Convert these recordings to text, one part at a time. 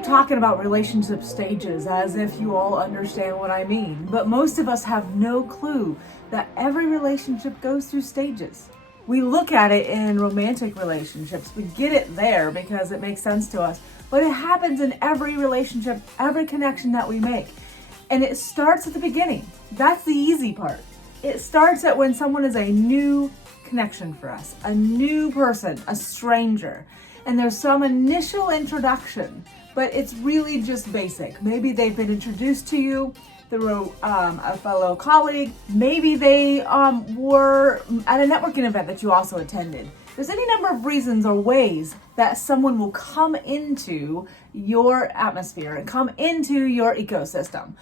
keep talking about relationship stages as if you all understand what I mean, but most of us have no clue that every relationship goes through stages. We look at it in romantic relationships. We get it there because it makes sense to us, but it happens in every relationship, every connection that we make. And it starts at the beginning. That's the easy part. It starts at when someone is a new connection for us, a new person, a stranger. And there's some initial introduction, but it's really just basic. Maybe they've been introduced to you through a fellow colleague. Maybe they were at a networking event that you also attended. There's any number of reasons or ways that someone will come into your atmosphere and come into your ecosystem.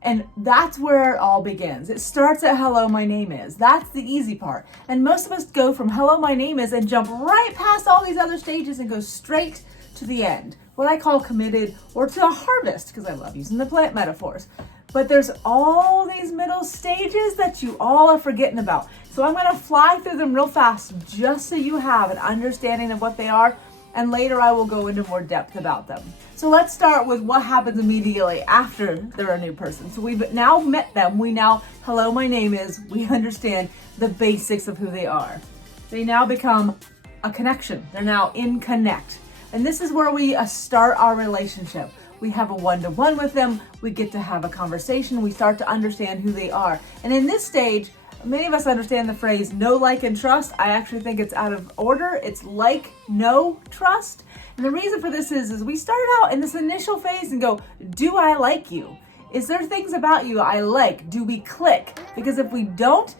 And that's where it all begins. It starts at hello, my name is. That's the easy part. And most of us go from hello, my name is and jump right past all these other stages and go straight to the end. What I call committed, or to a harvest, because I love using the plant metaphors. But there's all these middle stages that you all are forgetting about. So I'm gonna fly through them real fast just so you have an understanding of what they are. And later I will go into more depth about them. So let's start with what happens immediately after they're a new person. So we've now met them. We now, hello, my name is, we understand the basics of who they are. They now become a connection. They're now in connect. And this is where we start our relationship. We have a one-to-one with them. We get to have a conversation. We start to understand who they are. And in this stage, many of us understand the phrase know, like, and trust. I actually think it's out of order. It's like, know, trust. And the reason for this is we start out in this initial phase and go, do I like you? Is there things about you I like? Do we click? Because if we don't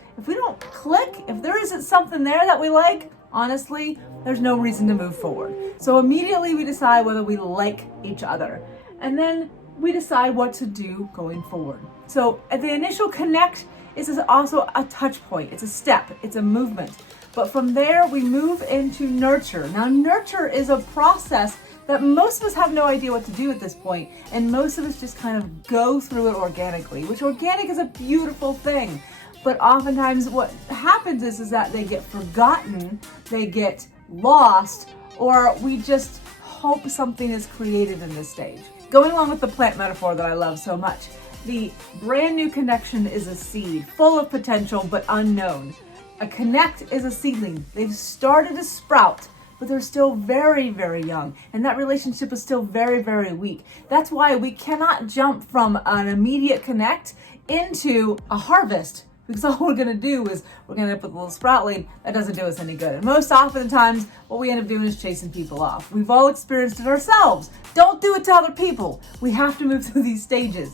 click, if there isn't something there that we like, honestly, there's no reason to move forward. So immediately we decide whether we like each other. And then we decide what to do going forward. So at the initial connect, this is also a touch point. It's a step, it's a movement. But from there, we move into nurture. Now, nurture is a process that most of us have no idea what to do at this point, and most of us just kind of go through it organically, which organic is a beautiful thing. But oftentimes what happens is that they get forgotten, they get lost, or we just hope something is created in this stage. Going along with the plant metaphor that I love so much, the brand new connection is a seed, full of potential but unknown. A connect is a seedling. They've started to sprout, but they're still very, very young. And that relationship is still very, very weak. That's why we cannot jump from an immediate connect into a harvest, because all we're gonna do is we're gonna put a little sproutling. That doesn't do us any good. And most often times, what we end up doing is chasing people off. We've all experienced it ourselves. Don't do it to other people. We have to move through these stages.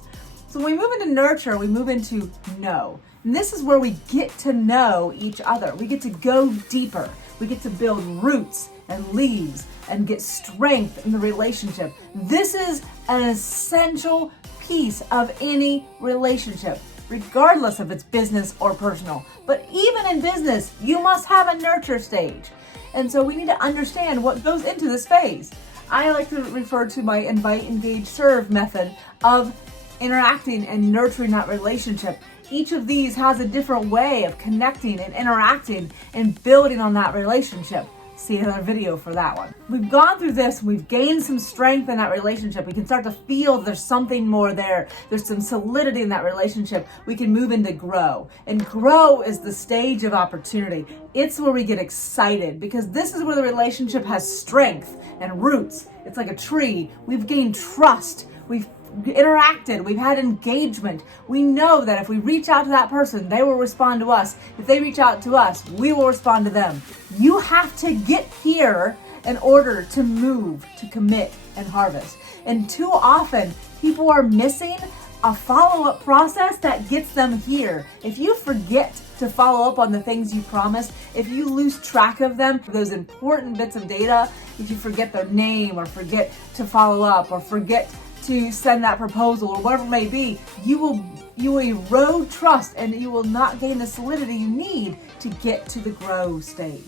So when we move into nurture, we move into know. And this is where we get to know each other. We get to go deeper. We get to build roots and leaves and get strength in the relationship. This is an essential piece of any relationship, regardless if it's business or personal. But even in business, you must have a nurture stage. And so we need to understand what goes into this phase. I like to refer to my invite, engage, serve method of interacting and nurturing that relationship. Each of these has a different way of connecting and interacting and building on that relationship. See another video for that one. We've gone through this, we've gained some strength in that relationship. We can start to feel there's something more there. There's some solidity in that relationship. We can move into grow. And grow is the stage of opportunity. It's where we get excited because this is where the relationship has strength and roots. It's like a tree. We've gained trust. We've interacted, we've had engagement. We know that if we reach out to that person, they will respond to us. If they reach out to us, we will respond to them. You have to get here in order to move, to commit and harvest. And too often, people are missing a follow-up process that gets them here. If you forget to follow up on the things you promised, if you lose track of them, those important bits of data, if you forget their name or forget to follow up or forget to send that proposal or whatever it may be, you will erode trust and you will not gain the solidity you need to get to the grow stage.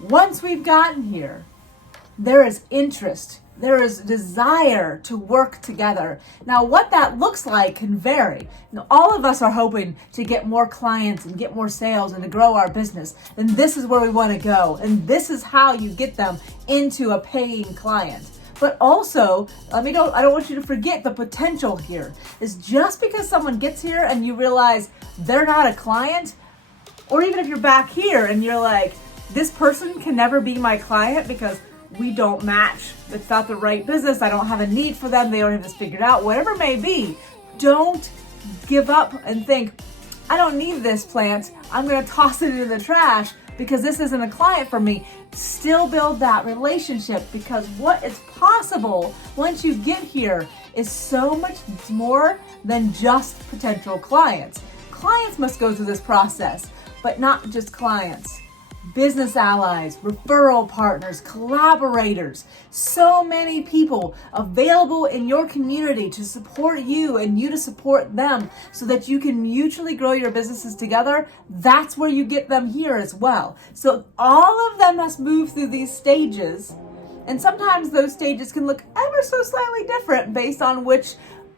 Once we've gotten here, there is interest, there is desire to work together. Now, what that looks like can vary. Now, all of us are hoping to get more clients and get more sales and to grow our business. And this is where we want to go. And this is how you get them into a paying client. But also, I don't want you to forget the potential here is just because someone gets here and you realize they're not a client, or even if you're back here and you're like, this person can never be my client because we don't match. It's not the right business. I don't have a need for them. They don't have this figured out. Whatever it may be, don't give up and think, I don't need this plant. I'm going to toss it into the trash because this isn't a client for me. Still build that relationship, because what is possible once you get here is so much more than just potential clients. Clients must go through this process, but not just clients. Business allies, referral partners, collaborators, so many people available in your community to support you and you to support them so that you can mutually grow your businesses together. That's where you get them here as well. So all of them must move through these stages. And sometimes those stages can look ever so slightly different based on which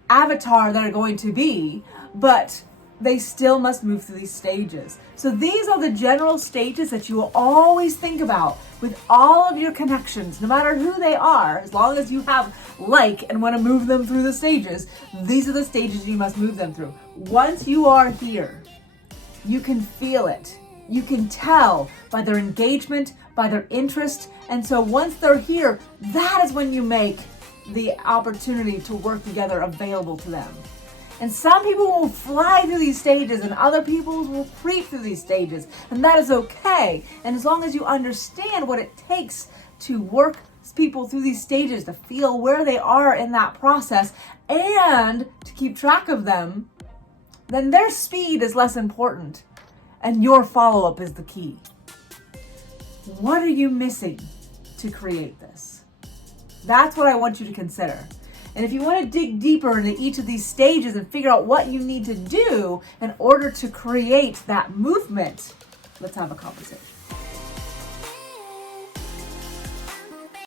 avatar they're going to be, but they still must move through these stages. So these are the general stages that you will always think about with all of your connections, no matter who they are, as long as you have and want to move them through the stages. These are the stages you must move them through. Once you are here, you can feel it. You can tell by their engagement, by their interest. And so once they're here, that is when you make the opportunity to work together available to them. And some people will fly through these stages and other people will creep through these stages. And that is okay. And as long as you understand what it takes to work people through these stages, to feel where they are in that process and to keep track of them, then their speed is less important and your follow-up is the key. What are you missing to create this? That's what I want you to consider. And if you want to dig deeper into each of these stages and figure out what you need to do in order to create that movement, let's have a conversation.